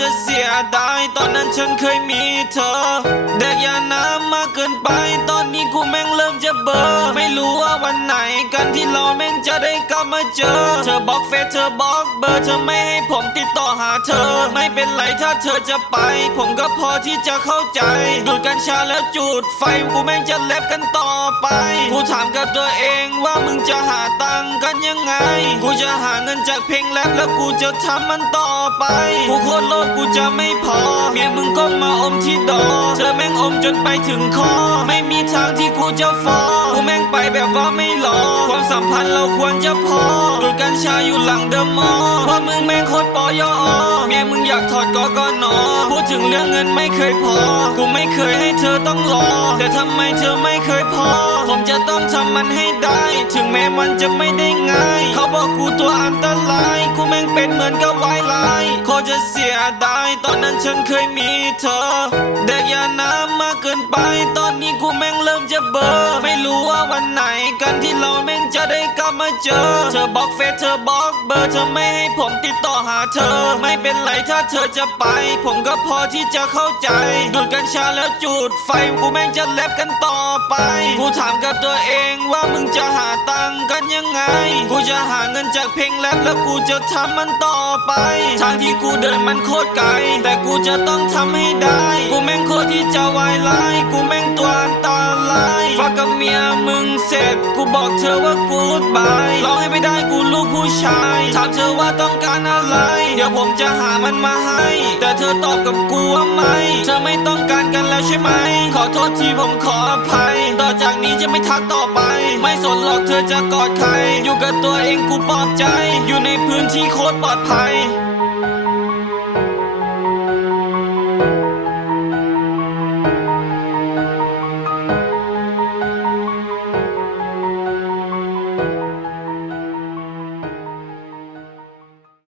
จะเสียดายตอนนั้นฉันเคยมีเธอแดกยาน้ำมากเกินไป ตอนนี้กูแม่งเริ่มจะเบอร์ไม่รู้ว่า กันที่เราแม่งจะได้กลับมาเจอ เธอบล็อกเฟซเธอบล็อกเบอร์เธอไม่ให้ผมติดต่อหาเธอ ไม่เป็นไรถ้าเธอจะไป ผมก็พอที่จะเข้าใจดูดกัญชาแล้วจุดไฟกูแม่งจะแลบกันต่อไปกูถามกับตัวเองว่ามึงจะหาตังค์กันยังไง กูจะหาเงินจากเพลงแรปแล้วกูจะทำมันต่อไป กูโคตรโลภกูจะไม่พอ เมียมึงก็มาอมที่ดอ เธอแม่งอมจนไปถึงคอ ไม่มีทางที่กูจะฟอ กูแม่งไปแบบว่าไม่ สัมพันธ์เราควรจะพอดูดกัญชาอยู่หลังเดอะมอลล์เพราะมึงแม่งโคตรปอยอเมียมึงอยากถอดกอกอนอพูดถึงเรื่องเงินไม่เคยพอ กูไม่เคยให้เธอต้องรอ แต่ทำไมเธอไม่เคยพอ ผมจะต้องทำมันให้ได้ ถึงแม้มันจะไม่ได้ง่าย เขาบอกกูตัวอันตราย กูแม่งเป็นเหมือนกับวายลายโคจะเสียดาย ตอนนั้นฉันเคยมีเธอแดกยาน้ำมากเกินไป ตอนนี้กูแม่งเริ่มจะเบลอร์ ไม่รู้ว่าวันไหนกันที่เราแม่ ได้กลับมาเจอ เธอบล็อกเฟซเธอบล็อกเบอร์เธอไม่ให้ผมติดต่อหาเธอ ไม่เป็นไรถ้าเธอจะไป ผมก็พอที่จะเข้าใจดูดกัญชาแล้วจุดไฟกูแม่งจะแลบกันต่อไป กูถามกับตัวเองว่ามึงจะหาตังกันยังไง กูจะหาเงินจากเพลงแรปแล้วกูจะทำมันต่อไป ทางที่กูเดินมันโคตรไกล แต่กูจะต้องทำให้ได้ กูแม่งโคตรที่จะวายร้ายกูแม่ มียมึงเสร็จกูบอกเธอว่ากูดบายร้องให้ไม่ได้กูลูกผู้ชายถามเธอว่าต้องการอะไร เดี๋ยวผมจะหามันมาให้ แต่เธอตอบกับกูว่าไม่ เธอไม่ต้องการกันแล้วใช่ไหม ขอโทษทีผมขออภัย ต่อจากนี้จะไม่ทักต่อไป ไม่สนหรอกเธอจะกอดใคร อยู่กับตัวเองกูปลอบใจ อยู่ในพื้นที่โคตรปลอดภัย